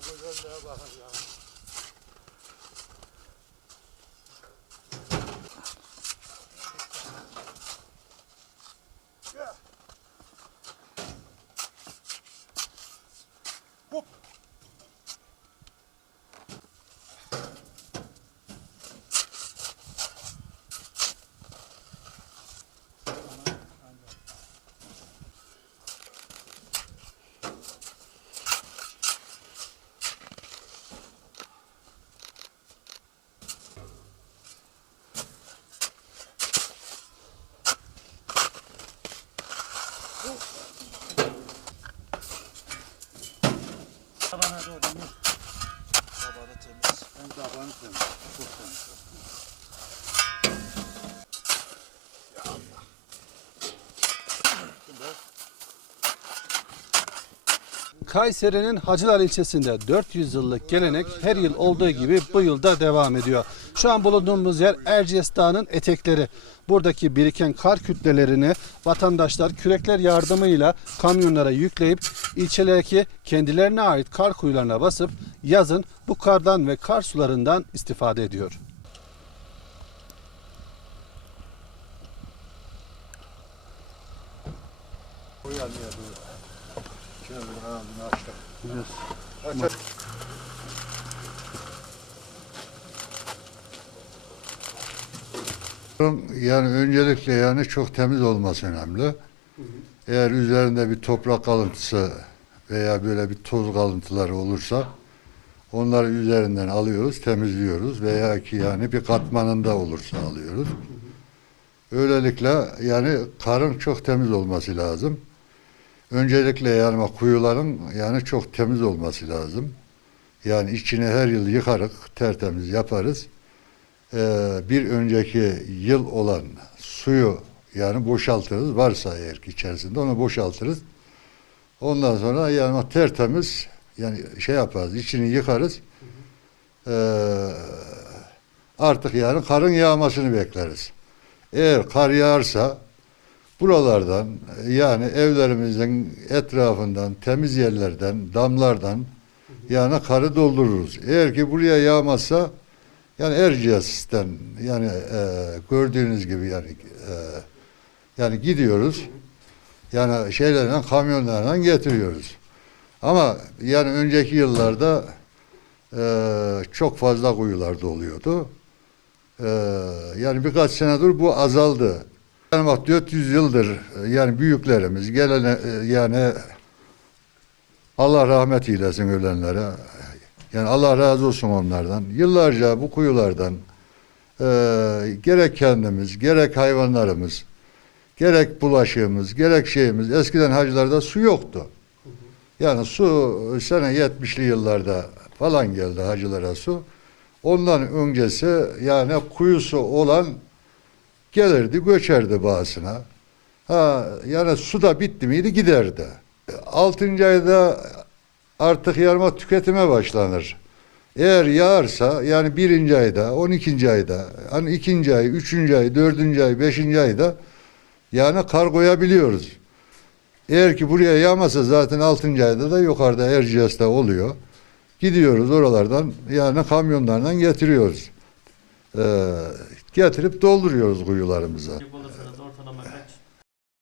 Şu hocam bakın ya. Tabana doğru mu? Tabanı temiz. Ben tabanı temiz. Çok temiz. Kayseri'nin Hacılar ilçesinde 400 yıllık gelenek her yıl olduğu gibi bu yılda devam ediyor. Şu an bulunduğumuz yer Erciyes Dağı'nın etekleri. Buradaki biriken kar kütlelerini vatandaşlar kürekler yardımıyla kamyonlara yükleyip ilçelerdeki kendilerine ait kar kuyularına basıp yazın bu kardan ve kar sularından istifade ediyor. Uyanıyor. Şöyle ağzını açtım. Aç. Yani öncelikle yani çok temiz olması önemli. Eğer üzerinde bir toprak kalıntısı veya böyle bir toz kalıntıları olursa onları üzerinden alıyoruz, temizliyoruz veya ki yani bir katmanında olursa alıyoruz. Öylelikle yani karın çok temiz olması lazım. Öncelikle yani kuyuların yani çok temiz olması lazım. Yani içini her yıl yıkarık, tertemiz yaparız. Ee, bir önceki yıl olan suyu yani boşaltırız. Varsa eğer ki içerisinde onu boşaltırız. Ondan sonra yani tertemiz yani şey yaparız, içini yıkarız. Ee, artık yani karın yağmasını bekleriz. Eğer kar yağarsa buralardan yani evlerimizin etrafından, temiz yerlerden, damlardan yani karı doldururuz. Eğer ki buraya yağmazsa yani Erciyes'ten yani e, gördüğünüz gibi yani e, yani gidiyoruz. Yani şeylerle kamyonlarla getiriyoruz. Ama yani önceki yıllarda e, çok fazla kuyularda oluyordu. E, yani birkaç senedir bu azaldı. Yani bak 400 yıldır e, yani büyüklerimiz gelene e, yani Allah rahmet eylesin ölenlere. Yani Allah razı olsun onlardan. Yıllarca bu kuyulardan e, gerek kendimiz, gerek hayvanlarımız, gerek bulaşığımız, gerek şeyimiz eskiden hacılarda su yoktu. Yani su sene 70'li yıllarda falan geldi hacılara su. Ondan öncesi yani kuyusu olan gelirdi göçerdi bağısına. Ha, yani su da bitti miydi giderdi. Altıncı ayda artık yarma tüketime başlanır. Eğer yağarsa yani birinci ayda, on ikinci ayda, hani ikinci ay, üçüncü ay, dördüncü ay, beşinci ayda yani kar koyabiliyoruz. Eğer ki buraya yağmasa zaten altıncı ayda da yukarıda Erciyes'te oluyor. Gidiyoruz oralardan yani kamyonlardan getiriyoruz. Ee, getirip dolduruyoruz kuyularımıza.